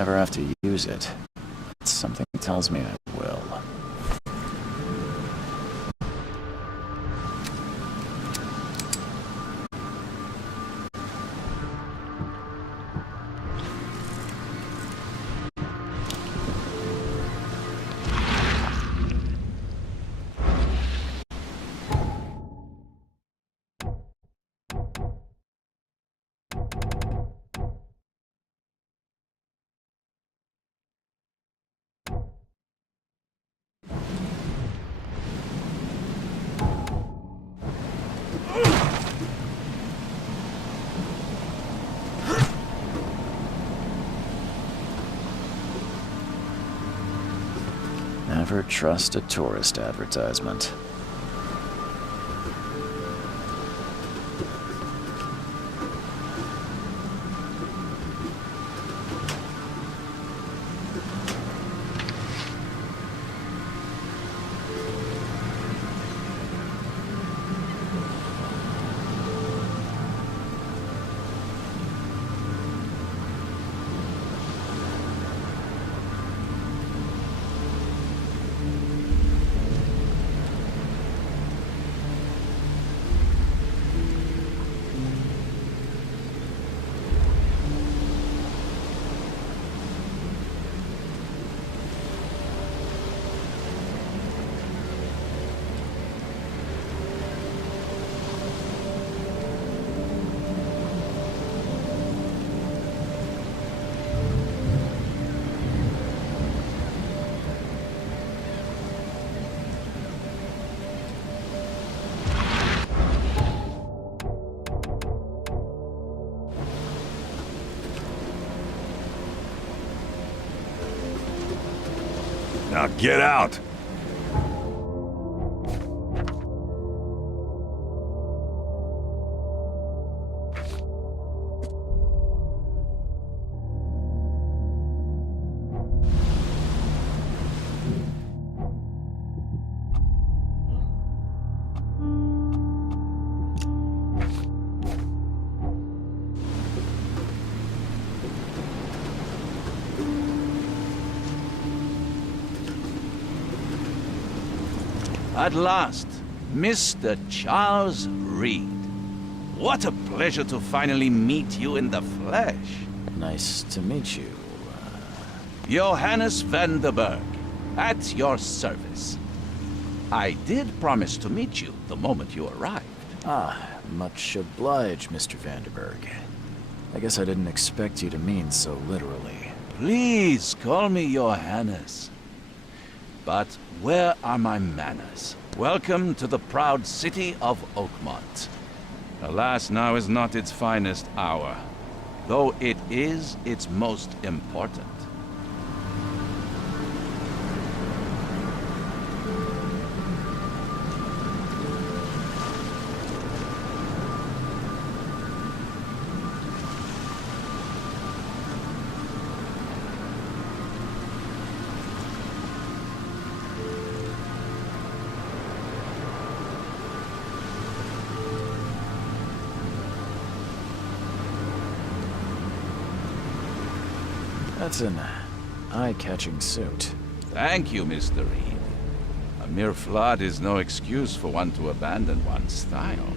never have to use it. Something tells me I will. Never trust a tourist advertisement. Now get out! At last, Mr. Charles Reed. What a pleasure to finally meet you in the flesh. Nice to meet you. Johannes van der Berg, at your service. I did promise to meet you the moment you arrived. Much obliged, Mr. Vanderberg. I guess I didn't expect you to mean so literally. Please call me Johannes. But where are my manners? Welcome to the proud city of Oakmont. Alas, now is not its finest hour, though it is its most important. That's an eye-catching suit. Thank you, Mr. Reed. A mere flood is no excuse for one to abandon one's style.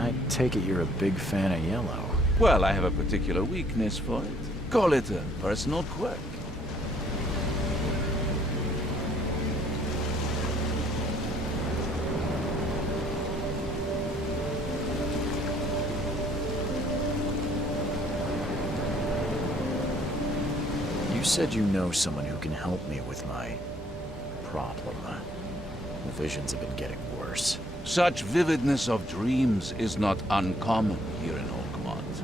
I take it you're a big fan of yellow. Well, I have a particular weakness for it. Call it a personal quirk. You said you know someone who can help me with my problem. The visions have been getting worse. Such vividness of dreams is not uncommon here in Oakmont.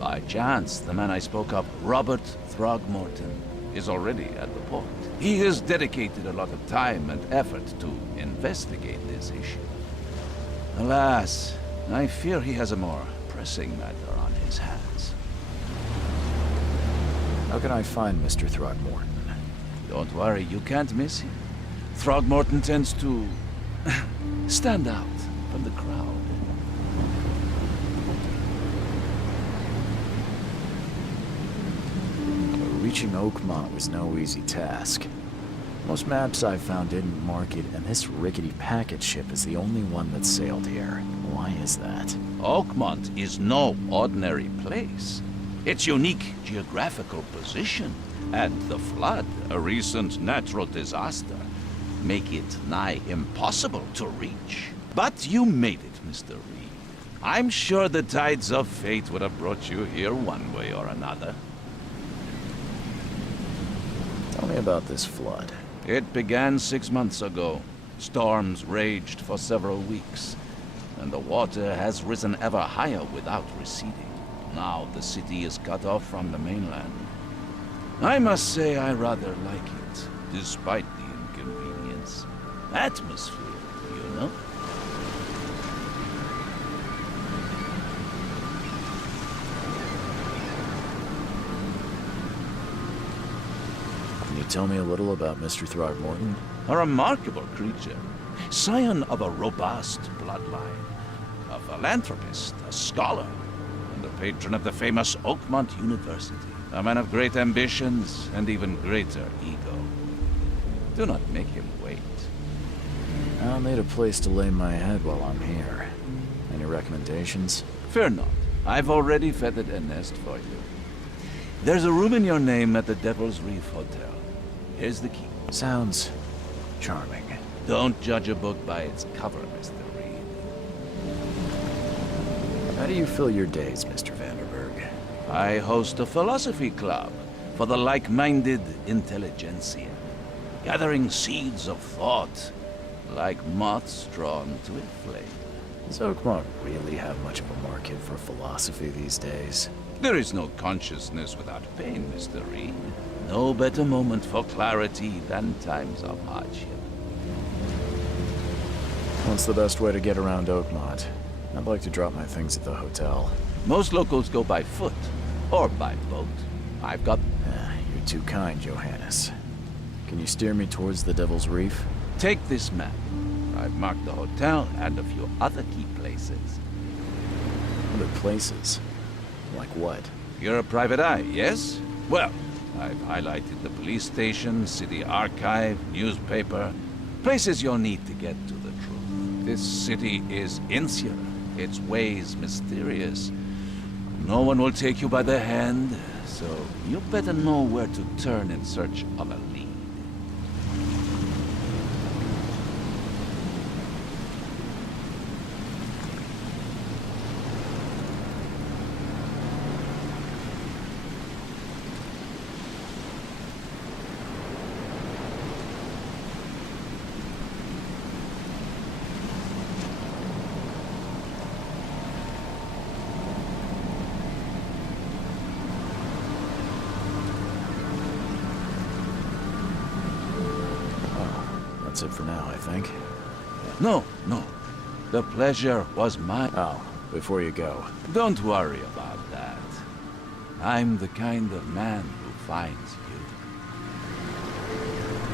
By chance, the man I spoke of, Robert Throgmorton, is already at the port. He has dedicated a lot of time and effort to investigate this issue. Alas, I fear he has a more pressing matter on his hands. How can I find Mr. Throgmorton? Don't worry, you can't miss him. Throgmorton tends to stand out from the crowd. A Reaching Oakmont was no easy task. Most maps I found didn't mark it, and this rickety packet ship is the only one that sailed here. Why is that? Oakmont is no ordinary place. Its unique geographical position and the flood, a recent natural disaster, make it nigh impossible to reach. But you made it, Mr. Reed. I'm sure the tides of fate would have brought you here one way or another. Tell me about this flood. It began 6 months ago. Storms raged for several weeks, and the water has risen ever higher without receding. Now the city is cut off from the mainland. I must say I rather like it, despite the inconvenience. Atmosphere, you know? Can you tell me a little about Mr. Throgmorton? A remarkable creature. Scion of a robust bloodline. A philanthropist, a scholar, and the patron of the famous Oakmont University. A man of great ambitions and even greater ego. Do not make him wait. I'll need a place to lay my head while I'm here. Any recommendations? Fear not. I've already feathered a nest for you. There's a room in your name at the Devil's Reef Hotel. Here's the key. Sounds charming. Don't judge a book by its cover, Mr. Reed. How do you fill your days, Mr. Vanderberg? I host a philosophy club for the like-minded intelligentsia, gathering seeds of thought like moths drawn to a flame. Does Oakmont really have much of a market for philosophy these days? There is no consciousness without pain, Mr. Reed. No better moment for clarity than times of hardship. What's the best way to get around Oakmont? I'd like to drop my things at the hotel. Most locals go by foot, or by boat. I've got... You're too kind, Johannes. Can you steer me towards the Devil's Reef? Take this map. I've marked the hotel and a few other key places. Other places? Like what? You're a private eye, yes? Well, I've highlighted the police station, city archive, newspaper, places you'll need to get to the truth. This city is insular, its ways mysterious. No one will take you by the hand, so you better know where to turn in search of a lead. That's it for now, I think. No. The pleasure was mine. Oh, before you go. Don't worry about that. I'm the kind of man who finds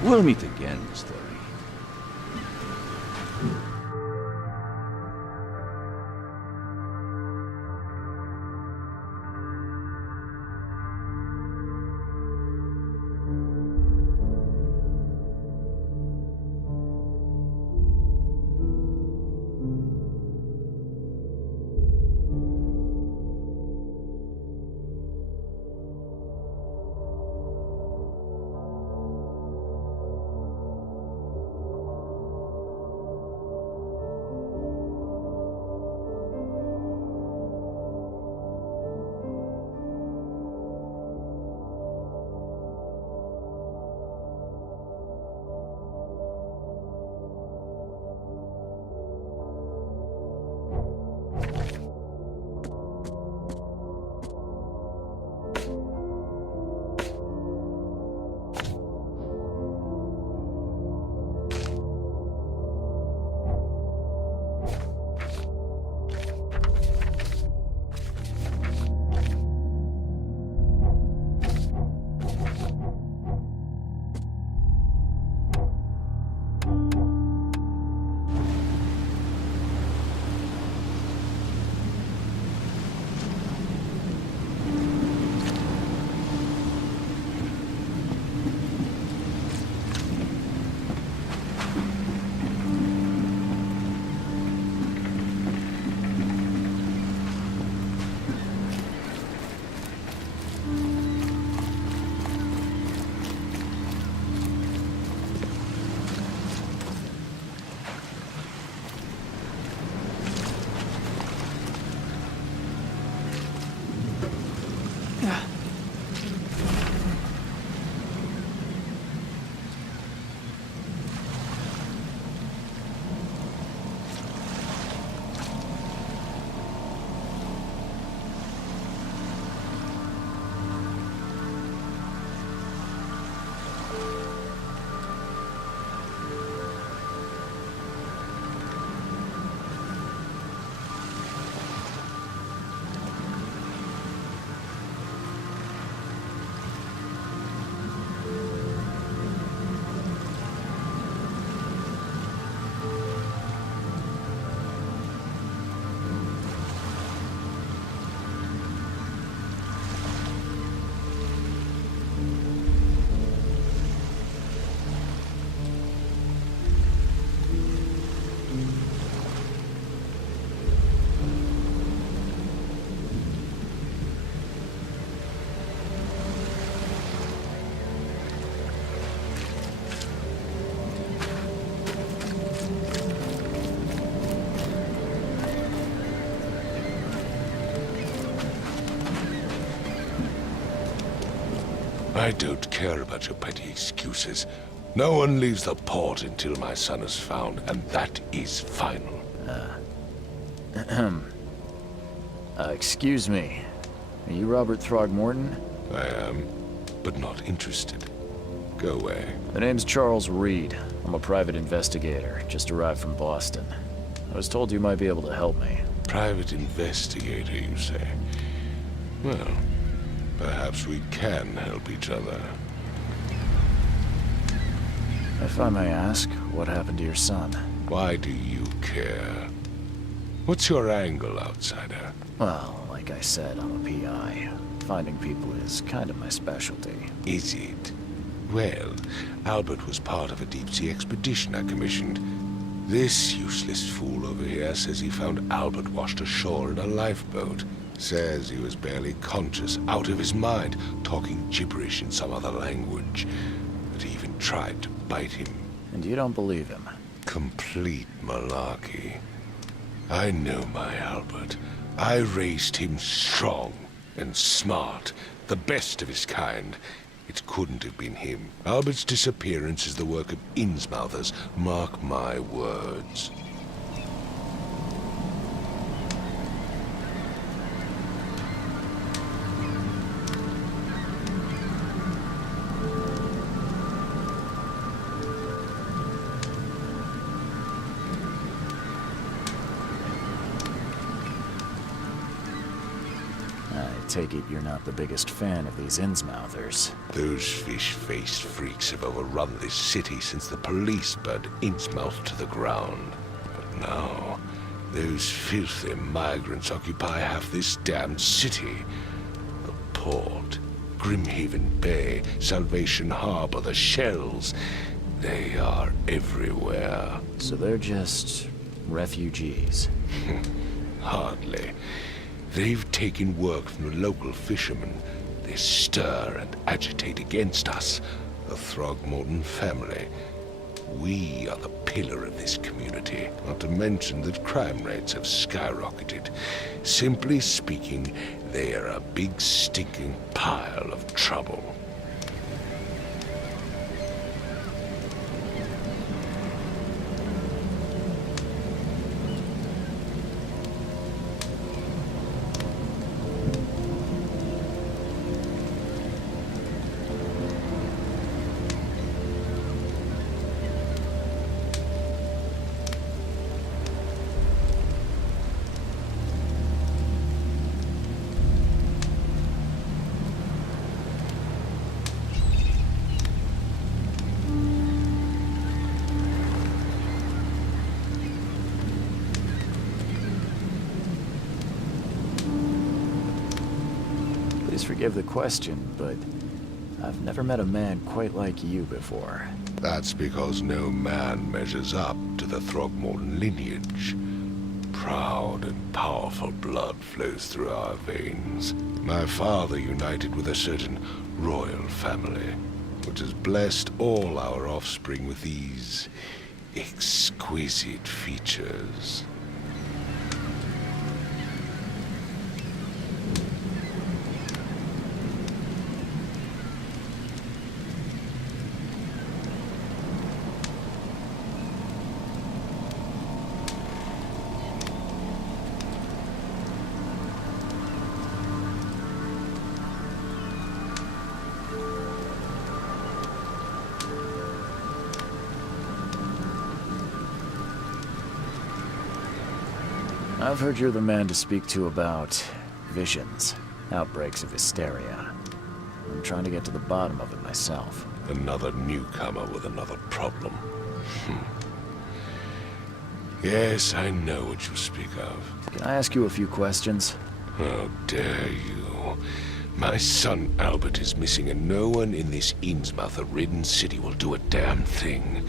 you. We'll meet again, Mr. Reed. I don't care about your petty excuses. No one leaves the port until my son is found, and that is final. Excuse me. Are you Robert Throgmorton? I am, but not interested. Go away. The name's Charles Reed. I'm a private investigator, just arrived from Boston. I was told you might be able to help me. Private investigator, you say? Well, perhaps we can help each other. If I may ask, what happened to your son? Why do you care? What's your angle, outsider? Well, like I said, I'm a PI. Finding people is kind of my specialty. Is it? Well, Albert was part of a deep-sea expedition I commissioned. This useless fool over here says he found Albert washed ashore in a lifeboat. Says he was barely conscious, out of his mind, talking gibberish in some other language. That he even tried to bite him. And you don't believe him? Complete malarkey. I know my Albert. I raised him strong and smart, the best of his kind. It couldn't have been him. Albert's disappearance is the work of Innsmouthers, mark my words. I take it you're not the biggest fan of these Innsmouthers. Those fish-faced freaks have overrun this city since the police burned Innsmouth to the ground. But now, those filthy migrants occupy half this damned city. The port, Grimhaven Bay, Salvation Harbor, the shells, they are everywhere. So they're just refugees. Hardly. They've taken work from the local fishermen. They stir and agitate against us, the Throgmorton family. We are the pillar of this community, not to mention that crime rates have skyrocketed. Simply speaking, they are a big stinking pile of trouble. Please forgive the question, but I've never met a man quite like you before. That's because no man measures up to the Throgmorton lineage. Proud and powerful blood flows through our veins. My father united with a certain royal family, which has blessed all our offspring with these exquisite features. I've heard you're the man to speak to about visions, outbreaks of hysteria. I'm trying to get to the bottom of it myself. Another newcomer with another problem. Yes, I know what you speak of. Can I ask you a few questions? How dare you? My son Albert is missing, and no one in this Innsmouth-ridden city will do a damn thing.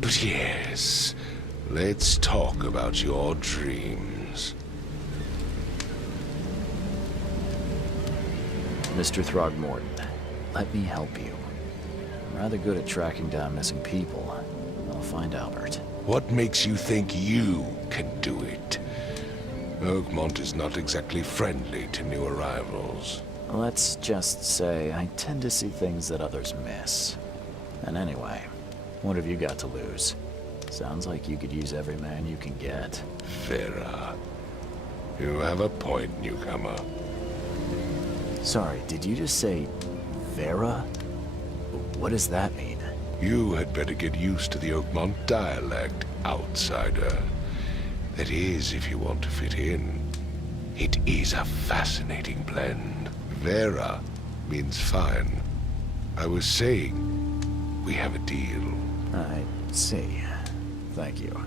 But yes, let's talk about your dreams. Mr. Throgmorton, let me help you. I'm rather good at tracking down missing people. I'll find Albert. What makes you think you can do it? Oakmont is not exactly friendly to new arrivals. Let's just say I tend to see things that others miss. And anyway, what have you got to lose? Sounds like you could use every man you can get. Vera. You have a point, newcomer. Sorry, did you just say Vera? What does that mean? You had better get used to the Oakmont dialect, outsider. That is, if you want to fit in. It is a fascinating blend. Vera means fine. I was saying, we have a deal. I see. Thank you.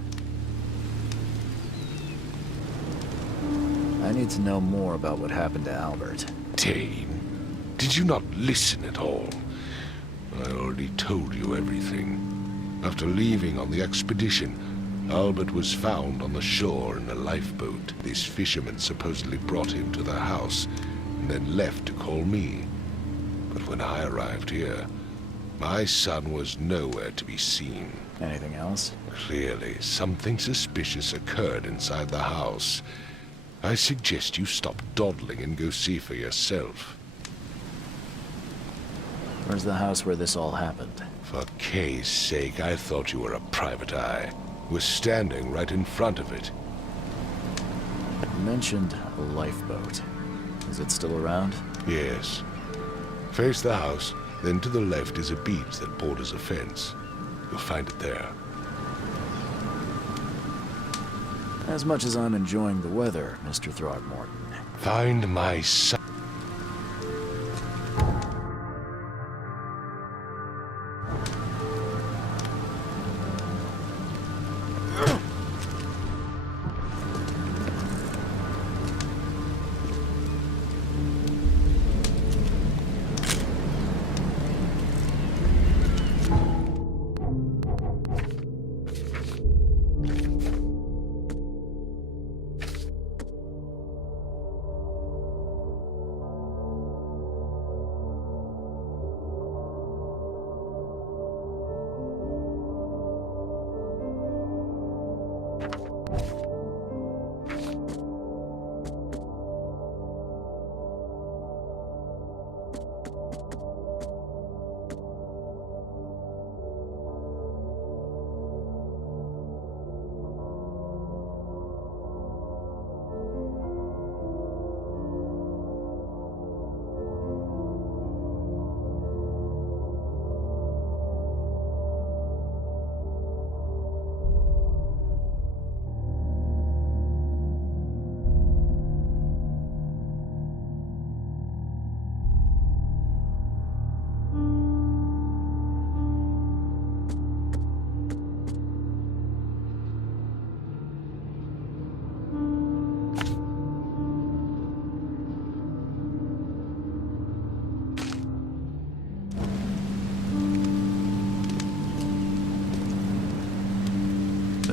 I need to know more about what happened to Albert. Dane, did you not listen at all? I already told you everything. After leaving on the expedition, Albert was found on the shore in a lifeboat. This fisherman supposedly brought him to the house, and then left to call me. But when I arrived here, my son was nowhere to be seen. Anything else? Clearly, something suspicious occurred inside the house. I suggest you stop dawdling and go see for yourself. Where's the house where this all happened? For Kay's sake, I thought you were a private eye. We're standing right in front of it. You mentioned a lifeboat. Is it still around? Yes. Face the house, then to the left is a beach that borders a fence. You'll find it there. As much as I'm enjoying the weather, Mr. Throgmorton. Find my son.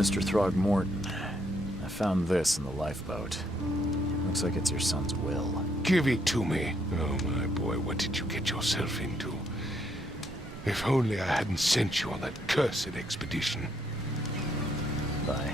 Mr. Throgmorton, I found this in the lifeboat. Looks like it's your son's will. Give it to me. Oh, my boy, what did you get yourself into? If only I hadn't sent you on that cursed expedition. Bye.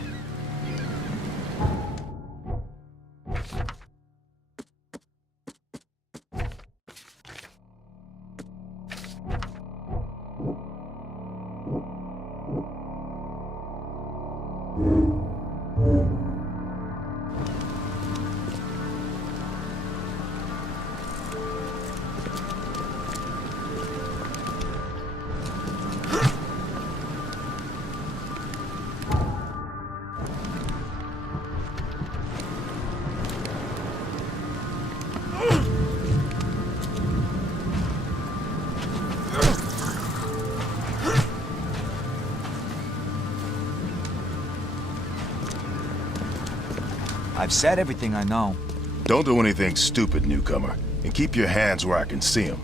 I've said everything I know. Don't do anything stupid, newcomer, and keep your hands where I can see them.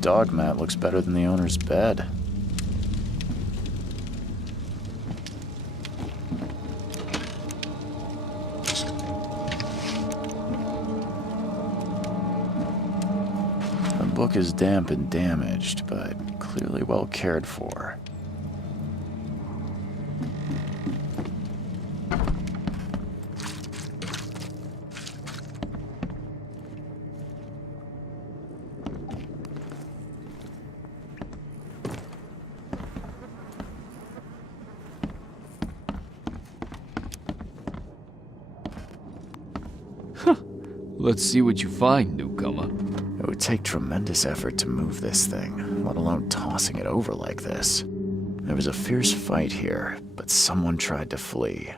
dog mat looks better than the owner's bed. The book is damp and damaged, but clearly well cared for. Let's see what you find, newcomer. It would take tremendous effort to move this thing, let alone tossing it over like this. There was a fierce fight here, but someone tried to flee.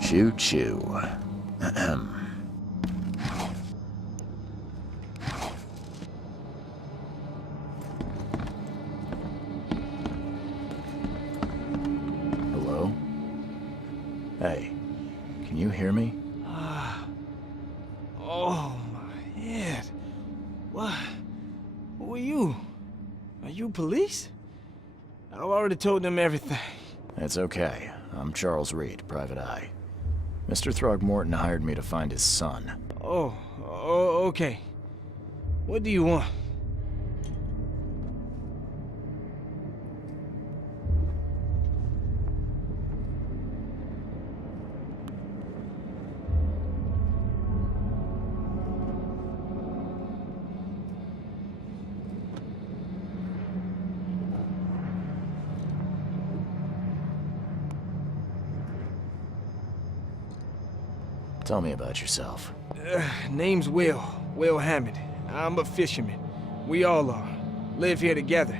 Choo-choo. Ahem. Hello? Hey, can you hear me? Oh, my head. What? Who are you? Are you police? I've already told them everything. It's okay. I'm Charles Reed, Private Eye. Mr. Throgmorton hired me to find his son. Oh, okay. What do you want? Tell me about yourself. Name's Will Hammond. I'm a fisherman. We all are. Live here together.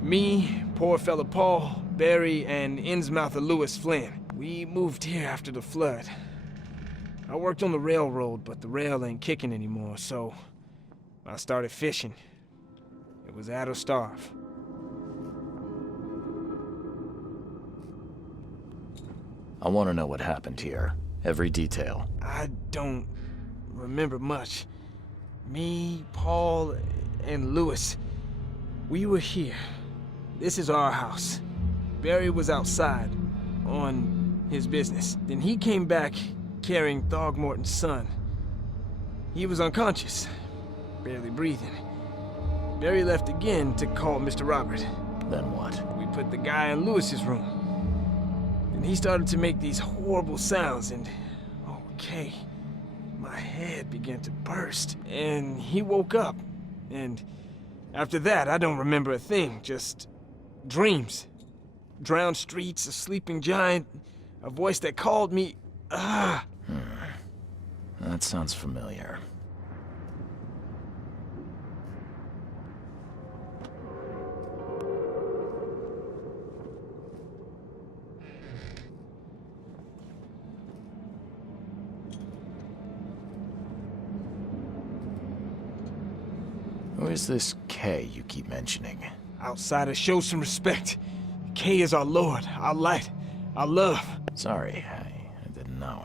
Me, poor fella Paul, Barry, and Innsmouther Lewis Flynn. We moved here after the flood. I worked on the railroad, but the rail ain't kicking anymore, so I started fishing. It was at or starve. I want to know what happened here. Every detail. I don't remember much. Me, Paul, and Lewis, we were here. This is our house. Barry was outside, on his business. Then he came back carrying Throgmorton's son. He was unconscious, barely breathing. Barry left again to call Mr. Robert. Then what? We put the guy in Lewis's room. Then he started to make these horrible sounds and, okay, my head began to burst. And he woke up. And after that, I don't remember a thing, just dreams. Drowned streets, a sleeping giant, a voice that called me. That sounds familiar. Who is this K you keep mentioning? Outsiders, show some respect. K is our lord, our light, our love. Sorry, I didn't know.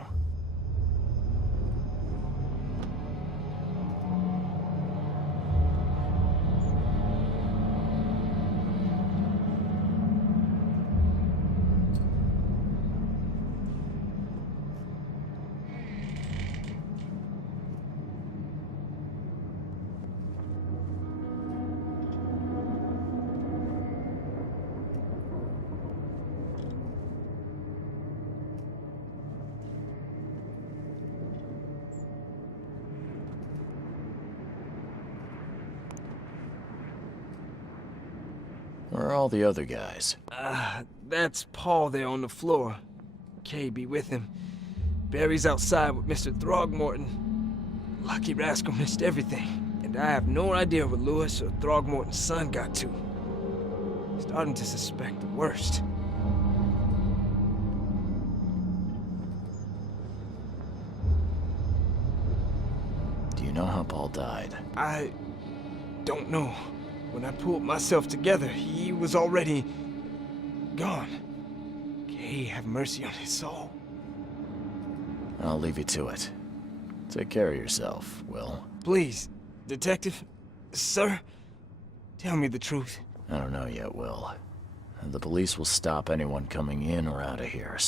Where are all the other guys? That's Paul there on the floor. Kay be with him. Barry's outside with Mr. Throgmorton. Lucky rascal missed everything. And I have no idea what Lewis or Throgmorton's son got to. Starting to suspect the worst. Do you know how Paul died? I don't know. When I pulled myself together, he was already gone. Kay have mercy on his soul. I'll leave you to it. Take care of yourself, Will. Please, Detective, sir, tell me the truth. I don't know yet, Will. The police will stop anyone coming in or out of here.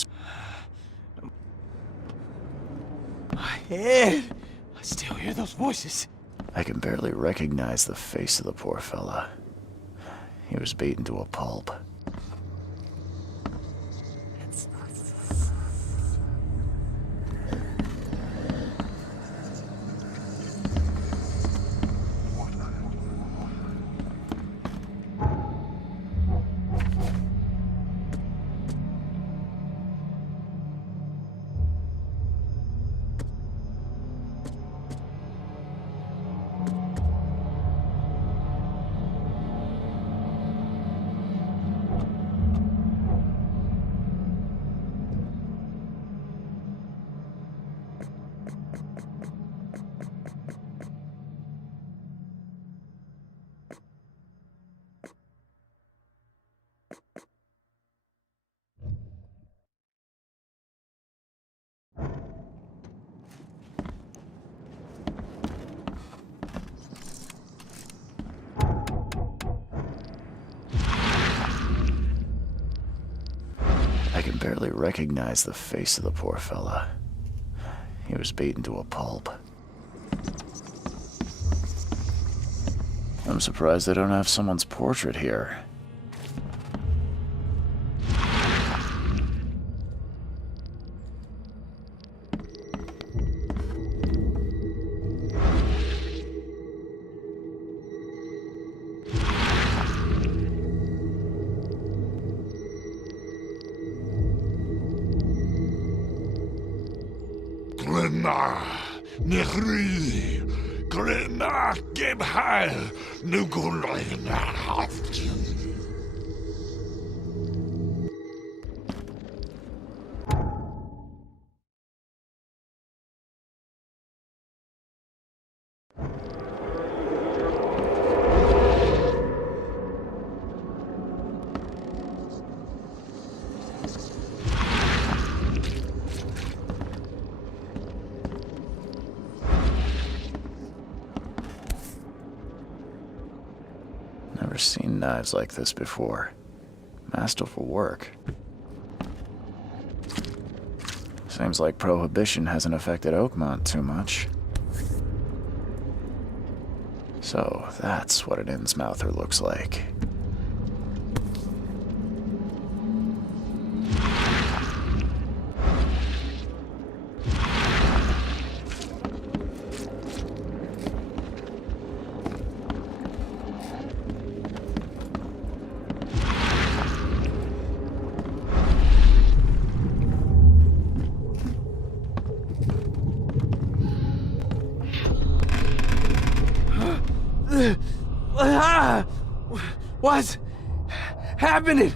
My head! I still hear those voices. I can barely recognize the face of the poor fella. He was beaten to a pulp. I can barely recognize the face of the poor fella. He was beaten to a pulp. I'm surprised they don't have someone's portrait here. Glenna, Nehri, Glenna, Gebheil, Nugulayna, Never seen knives like this before. Masterful work. Seems like Prohibition hasn't affected Oakmont too much. So, that's what an Innsmouther looks like. What's happening?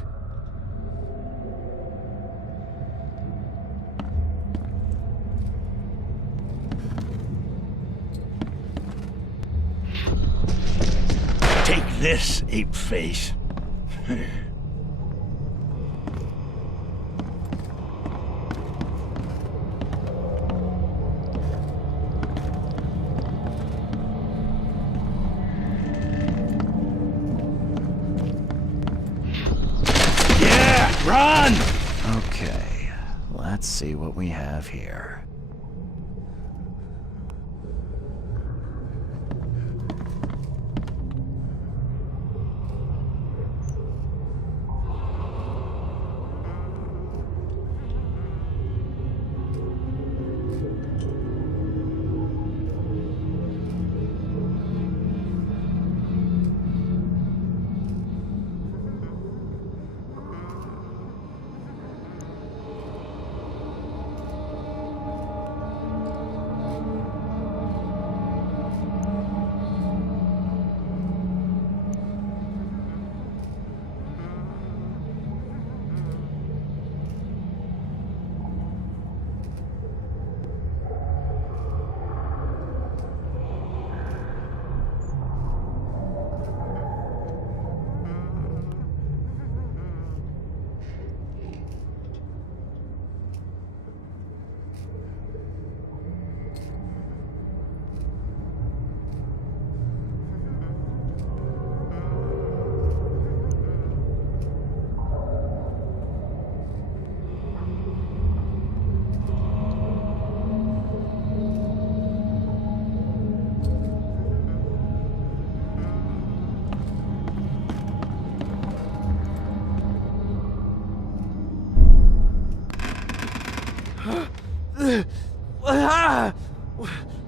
Take this, ape face. Run! Okay, let's see what we have here.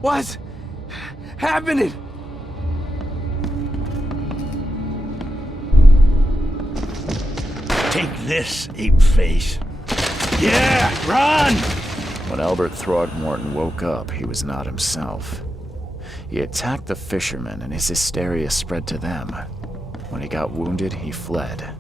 What's happening? Take this, ape face. Yeah, run! When Albert Throgmorton woke up, he was not himself. He attacked the fishermen, and his hysteria spread to them. When he got wounded, he fled.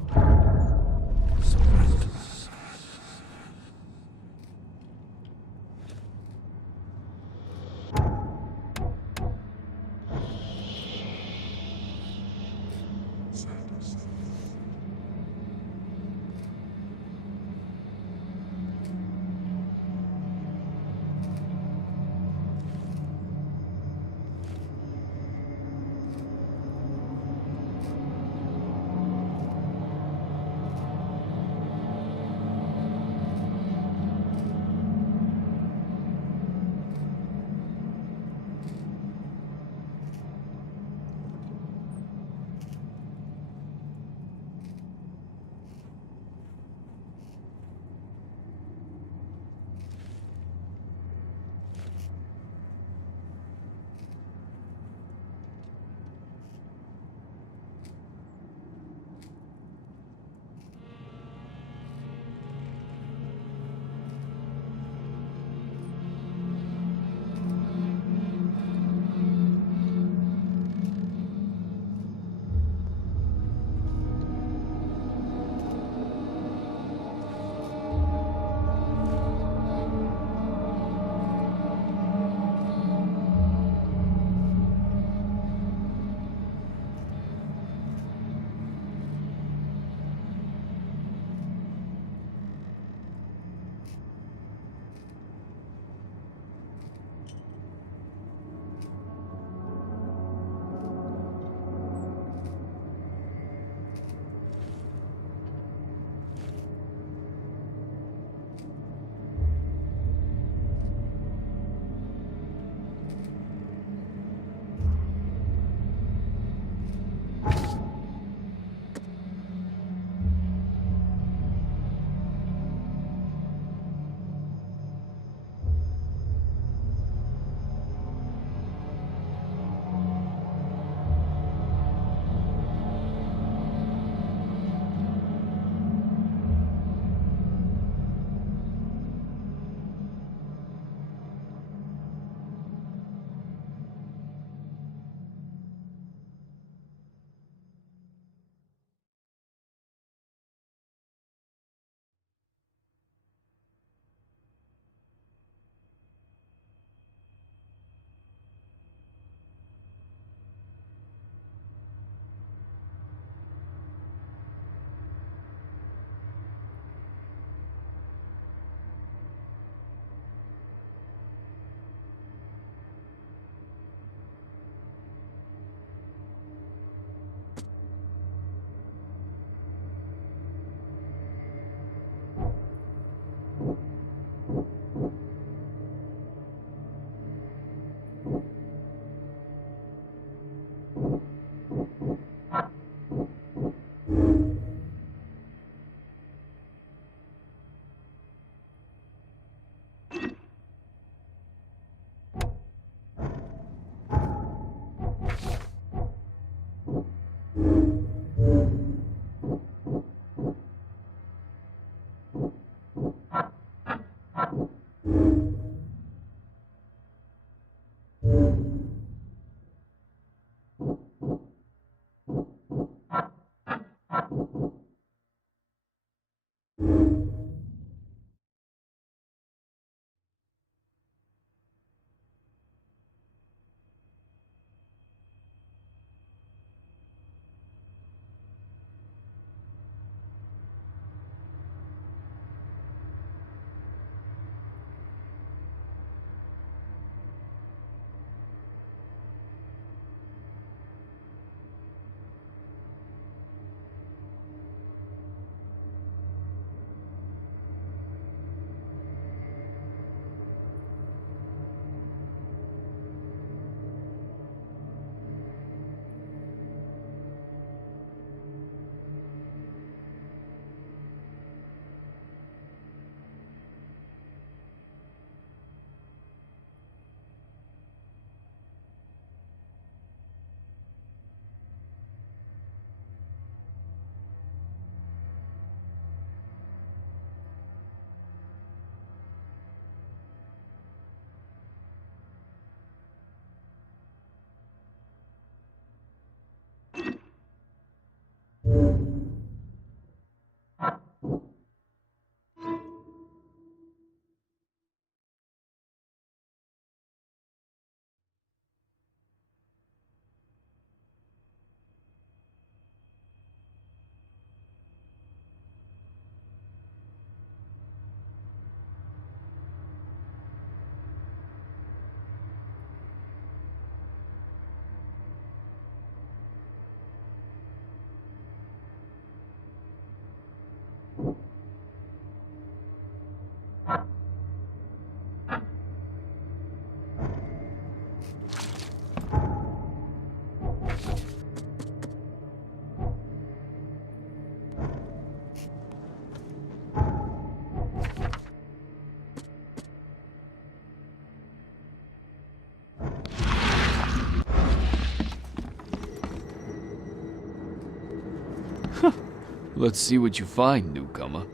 Let's see what you find, newcomer.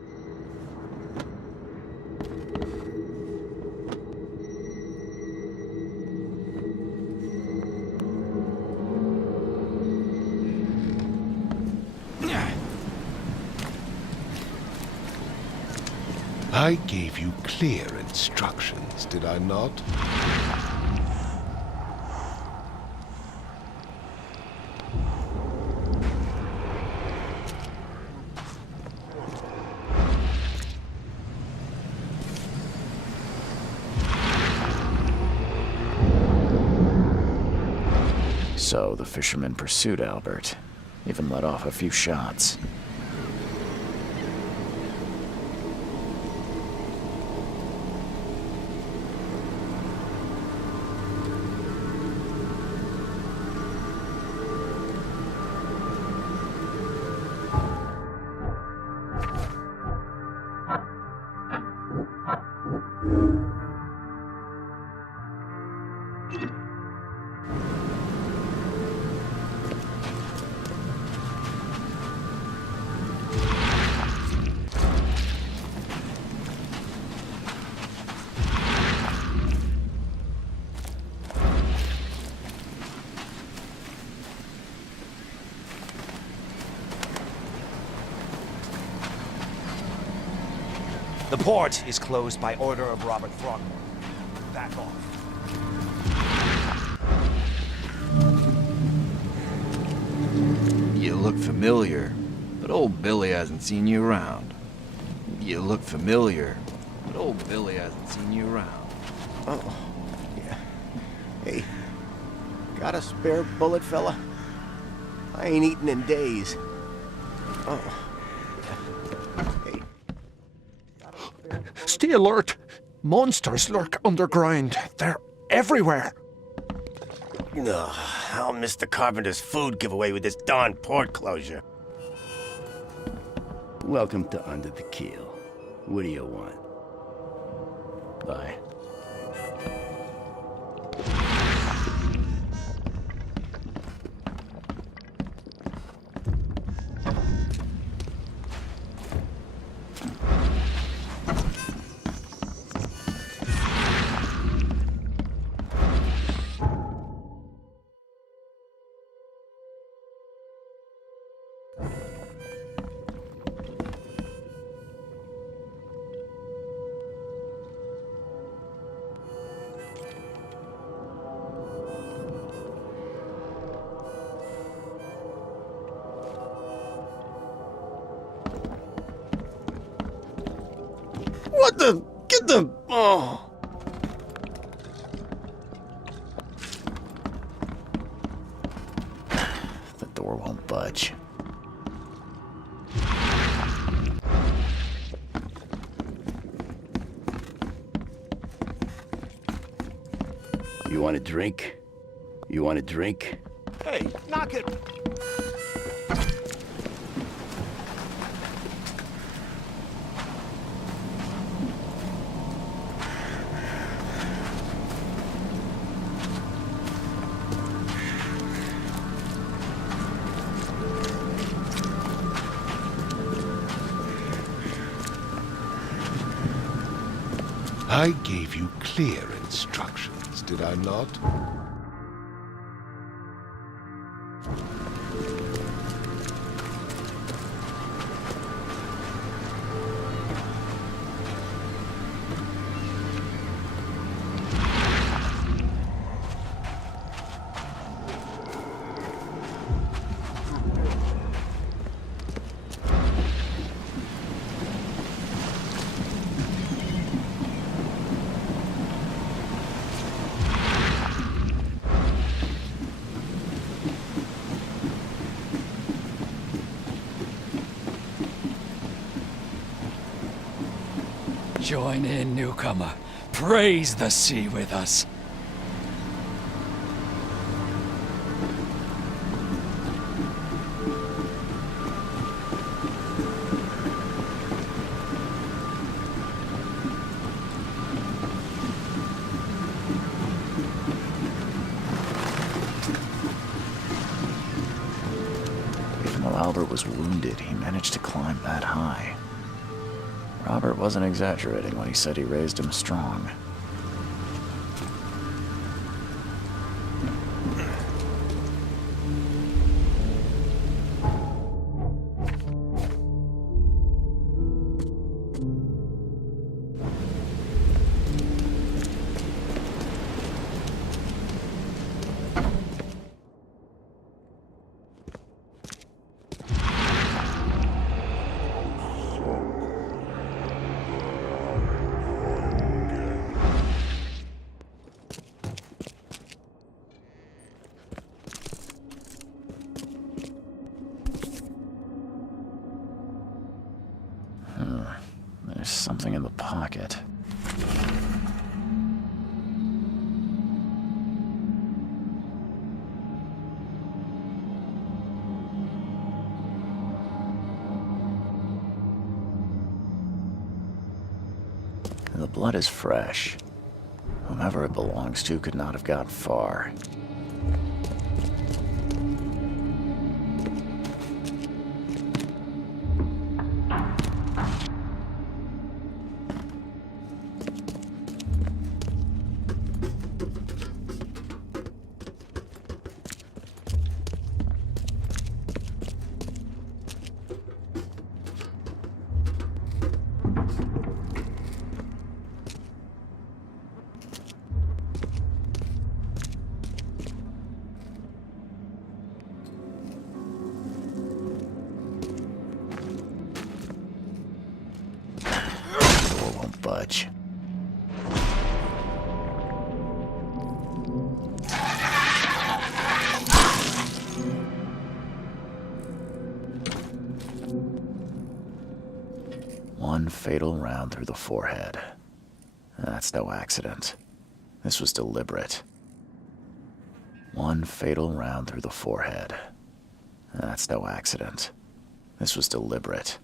I gave you clear instructions, did I not? So the fisherman pursued Albert, even let off a few shots. The port is closed by order of Robert Throgmorton. Back off. You look familiar, but old Billy hasn't seen you around. You look familiar, but old Billy hasn't seen you around. Oh, yeah. Hey, got a spare bullet, fella? I ain't eaten in days. Oh. Hey. Stay alert! Monsters lurk underground. They're everywhere. Ugh, I'll miss the carpenter's food giveaway with this darn port closure. Welcome to Under the Keel. What do you want? Bye. What the? Get the... Oh. The door won't budge. You want a drink? You want a drink? Hey, knock it! I gave you clear instructions, did I not? Join in, newcomer. Praise the sea with us. Even allow Robert was wounded, he managed to climb that high. Robert wasn't exaggerating when he said he raised him strong. There's something in the pocket. The blood is fresh. Whomever it belongs to could not have got far. Budge. One fatal round through the forehead. That's no accident. This was deliberate. One fatal round through the forehead. That's no accident. This was deliberate.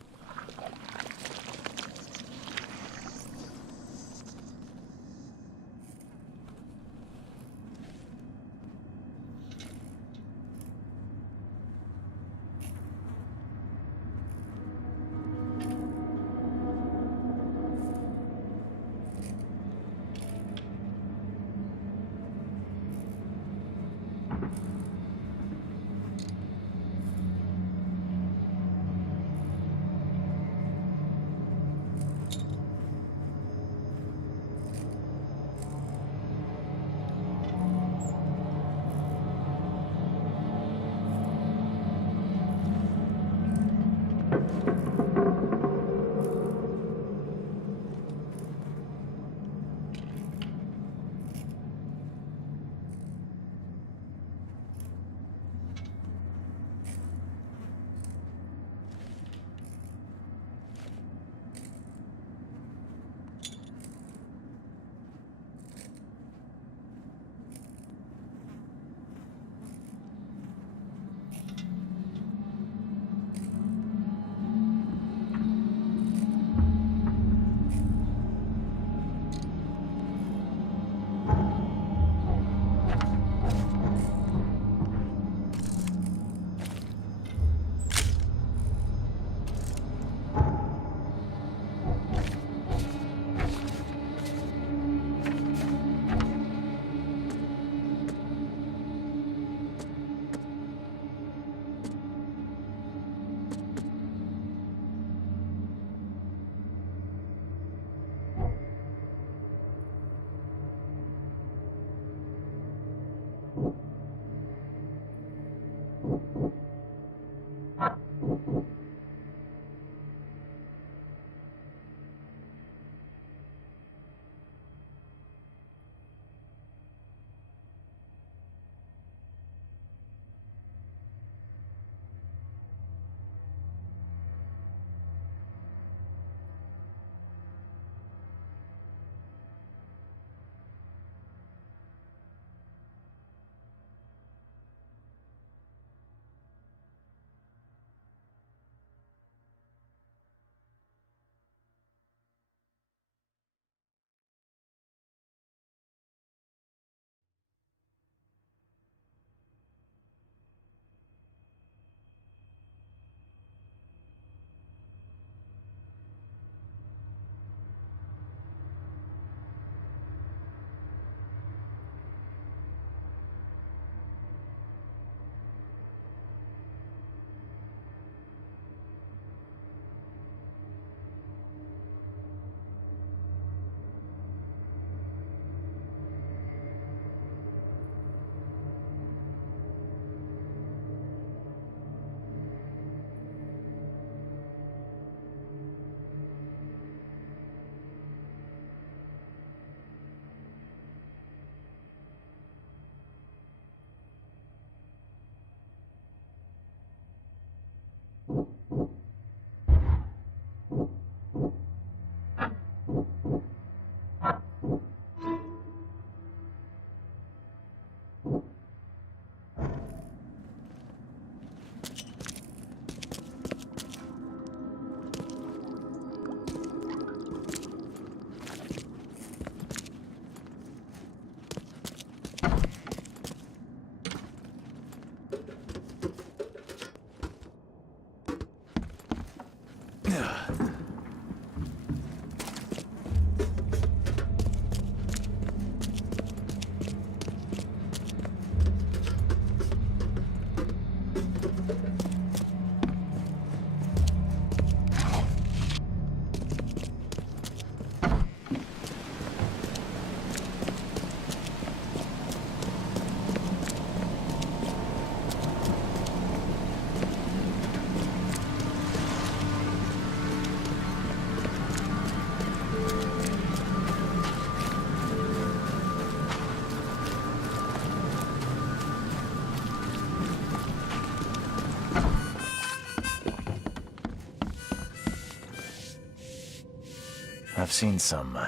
I've seen some.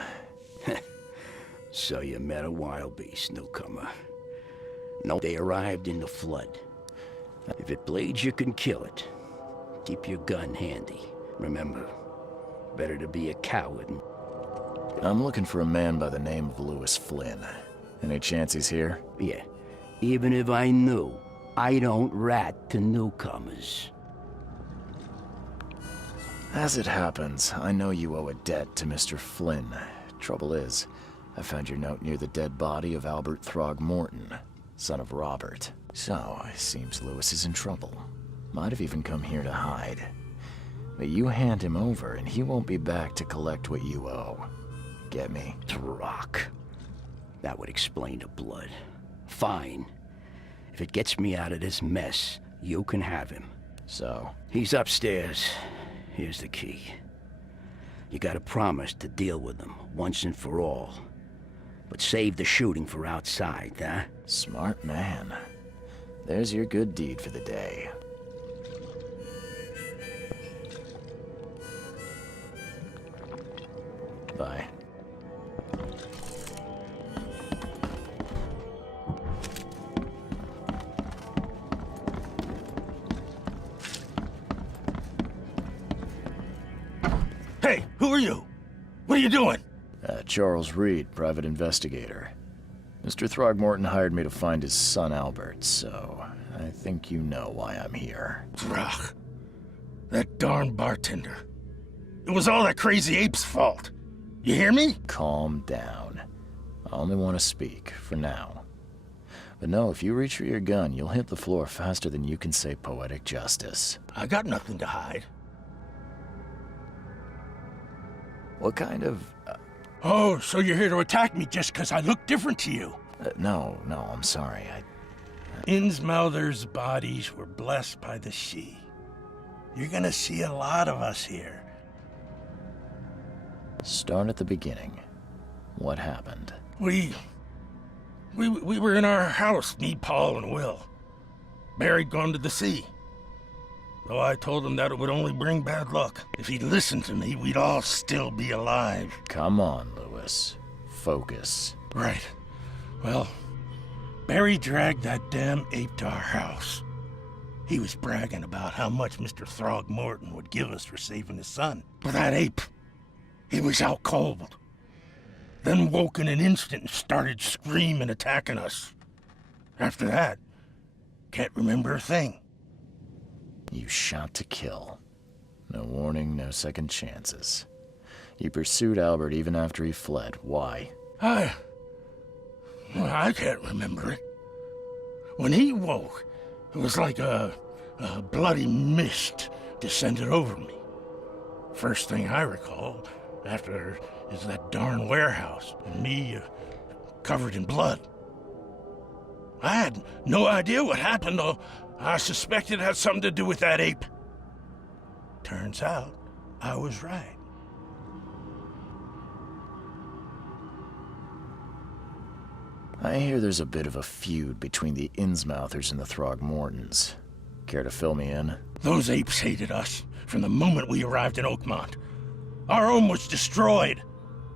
So you met a wild beast, newcomer. No, they arrived in the flood. If it bleeds, you can kill it. Keep your gun handy. Remember, better to be a coward. I'm looking for a man by the name of Lewis Flynn. Any chance he's here? Yeah. Even if I knew, I don't rat to newcomers. As it happens, I know you owe a debt to Mr. Flynn. Trouble is, I found your note near the dead body of Albert Throgmorton, son of Robert. So, it seems Lewis is in trouble. Might have even come here to hide. But you hand him over, and he won't be back to collect what you owe. Get me? Throck. That would explain the blood. Fine. If it gets me out of this mess, you can have him. So? He's upstairs. Here's the key. You gotta promise to deal with him, once and for all. But save the shooting for outside, huh? Smart man. There's your good deed for the day. Bye. Hey, who are you? What are you doing? Charles Reed, private investigator. Mr. Throgmorton hired me to find his son Albert, so I think you know why I'm here. Throg. That darn bartender. It was all that crazy ape's fault. You hear me? Calm down. I only want to speak, for now. But no, if you reach for your gun, you'll hit the floor faster than you can say poetic justice. I got nothing to hide. What kind of... Oh, so you're here to attack me just because I look different to you? No, I'm sorry. Innsmouther's bodies were blessed by the sea. You're gonna see a lot of us here. Start at the beginning. What happened? We were in our house, me, Paul, and Will. Barry'd gone to the sea. Though I told him that it would only bring bad luck. If he'd listened to me, we'd all still be alive. Come on, Lewis. Focus. Right. Well, Barry dragged that damn ape to our house. He was bragging about how much Mr. Throgmorton would give us for saving his son. But that ape, he was out cold. Then woke in an instant and started screaming, attacking us. After that, can't remember a thing. You shot to kill. No warning, no second chances. You pursued Albert even after he fled. Why? I can't remember it. When he woke, it was like a bloody mist descended over me. First thing I recall after is that darn warehouse and me covered in blood. I had no idea what happened, though. I suspected it had something to do with that ape. Turns out, I was right. I hear there's a bit of a feud between the Innsmouthers and the Throgmortons. Care to fill me in? Those apes hated us from the moment we arrived in Oakmont. Our home was destroyed.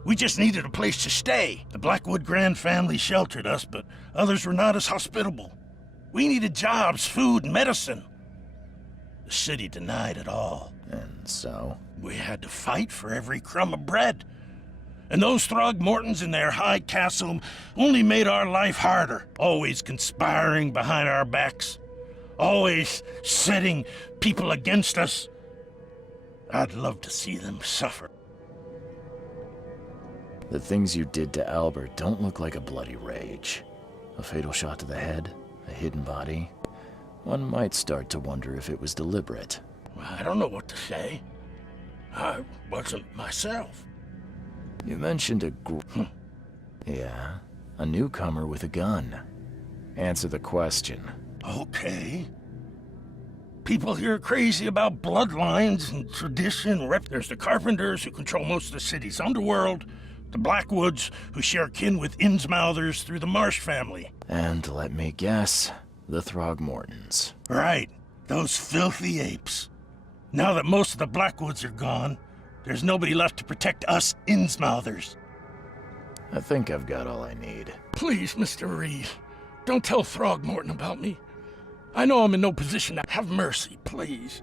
We just needed a place to stay. The Blackwood Grand family sheltered us, but others were not as hospitable. We needed jobs, food, and medicine. The city denied it all. And so? We had to fight for every crumb of bread. And those Throgmortons in their high castle only made our life harder, always conspiring behind our backs, always setting people against us. I'd love to see them suffer. The things you did to Albert don't look like a bloody rage. A fatal shot to the head, a hidden body. One might start to wonder if it was deliberate. I don't know what to say. I wasn't myself. You mentioned a Yeah, a newcomer with a gun. Answer the question. Okay. People here are crazy about bloodlines and tradition. There's the Carpenters, who control most of the city's underworld. The Blackwoods, who share kin with Innsmouthers through the Marsh family. And let me guess, the Throgmortons. Right. Those filthy apes. Now that most of the Blackwoods are gone, There's nobody left to protect us Innsmouthers. I think I've got all I need. Please, Mr. Reed, don't tell Throgmorton about me. I know I'm in no position to have mercy, please.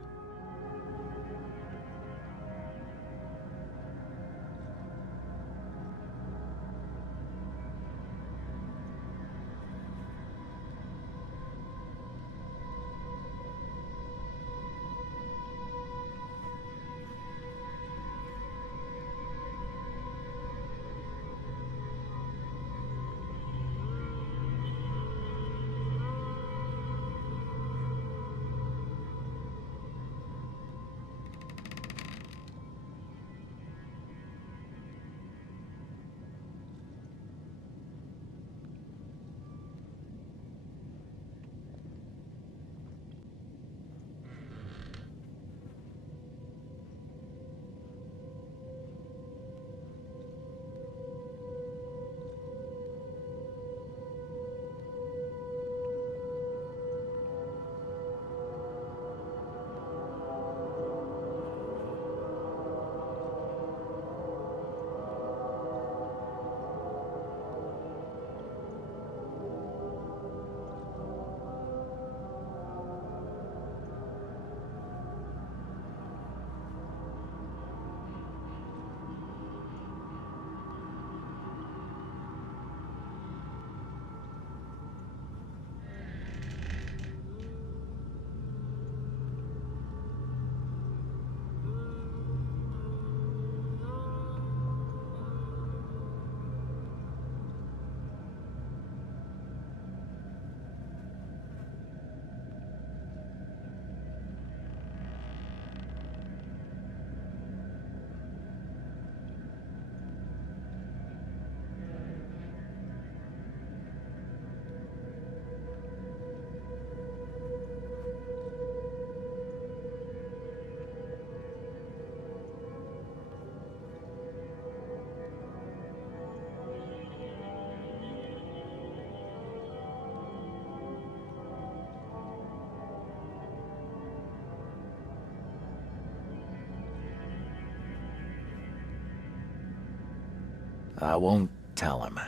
I won't tell him.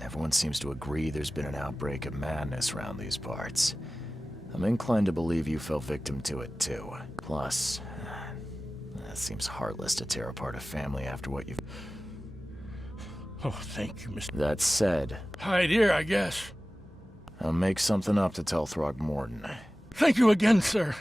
Everyone seems to agree there's been an outbreak of madness around these parts. I'm inclined to believe you fell victim to it too. Plus, it seems heartless to tear apart a family after what you've... Oh, thank you, Mr. That said... Hide here, I guess. I'll make something up to tell Throgmorton. Thank you again, sir.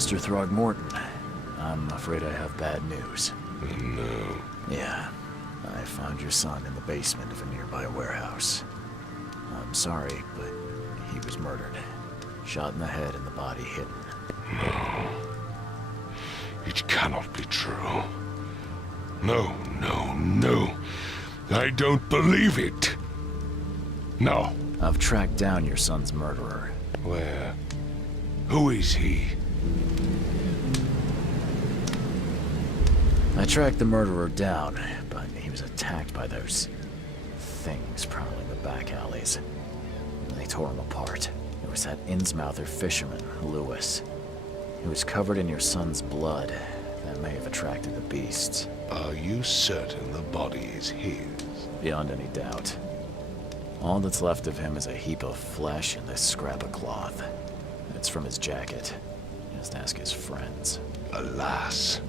Mr. Throgmorton, I'm afraid I have bad news. No. Yeah, I found your son in the basement of a nearby warehouse. I'm sorry, but he was murdered. Shot in the head and the body hidden. No. It cannot be true. No, no, no. I don't believe it. No. I've tracked down your son's murderer. Where? Who is he? I tracked the murderer down, but he was attacked by those things prowling the back alleys. They tore him apart. There was that Innsmouther fisherman, Lewis. He was covered in your son's blood. That may have attracted the beasts. Are you certain the body is his? Beyond any doubt. All that's left of him is a heap of flesh and this scrap of cloth. It's from his jacket. Just ask his friends. Alas,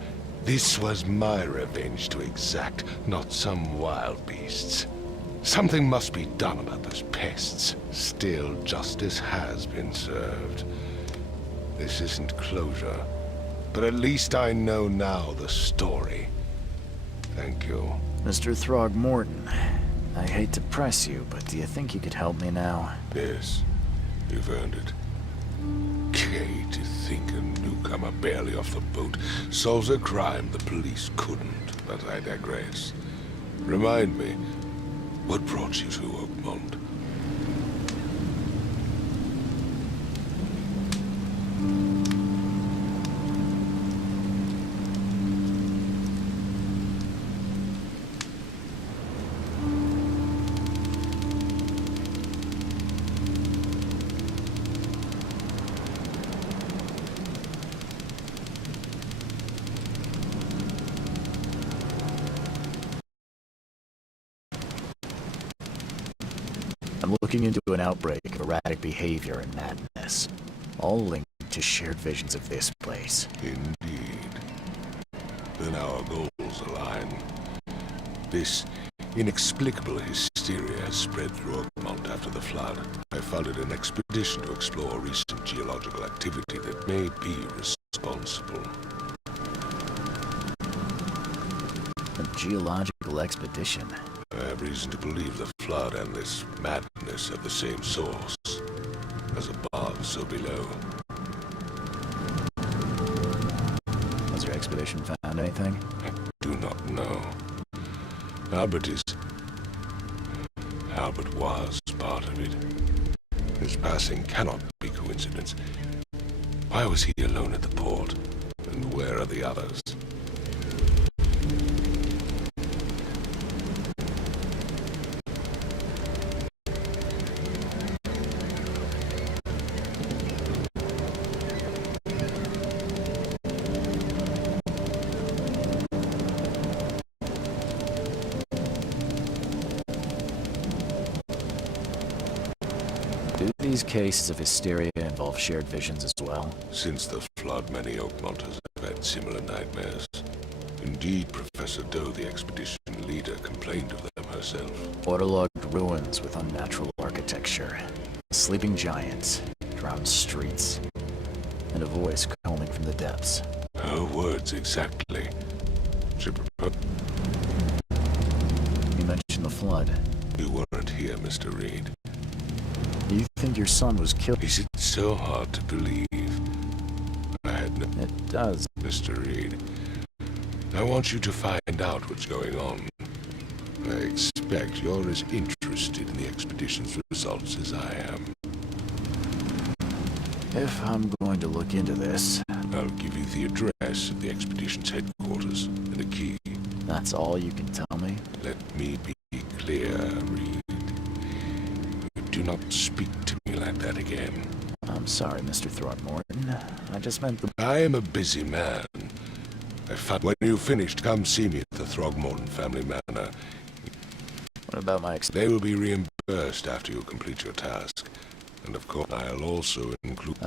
This was my revenge to exact, not some wild beast's. Something must be done about those pests. Still, justice has been served. This isn't closure, but at least I know now the story. Thank you. Mr. Throgmorton, I hate to press you, but do you think you could help me now? Yes, you've earned it. Gay to think a newcomer barely off the boat solves a crime the police couldn't, but I digress. Remind me, what brought you to Oakmont? I'm looking into an outbreak of erratic behavior and madness, all linked to shared visions of this place. Indeed. Then our goals align. This inexplicable hysteria has spread through Oakmont after the flood. I founded an expedition to explore recent geological activity that may be responsible. A geological expedition? I have reason to believe the flood and this madness have the same source. As above, so below. Has your expedition found anything? I do not know. Albert was part of it. His passing cannot be coincidence. Why was he alone at the port? And where are the others? Do these cases of hysteria involve shared visions as well? Since the flood, many Oakmonters have had similar nightmares. Indeed, Professor Doe, the expedition leader, complained of them herself. Waterlogged ruins with unnatural architecture, sleeping giants, drowned streets, and a voice calling from the depths. Her words exactly. You mentioned the flood. You weren't here, Mr. Reed. You think your son was killed? Is it so hard to believe? I had no... It does. Mr. Reed, I want you to find out what's going on. I expect you're as interested in the expedition's results as I am. If I'm going to look into this... I'll give you the address of the expedition's headquarters and a key. That's all you can tell me? Let me be clear, Reed. Do not speak to me like that again. I'm sorry, Mr. Throgmorton. I just meant the... I am a busy man. When you've finished, come see me at the Throgmorton family manor. What about my... They will be reimbursed after you complete your task. And of course, I'll also include...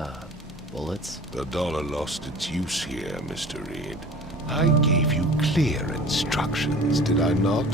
bullets? The dollar lost its use here, Mr. Reed. I gave you clear instructions, did I not?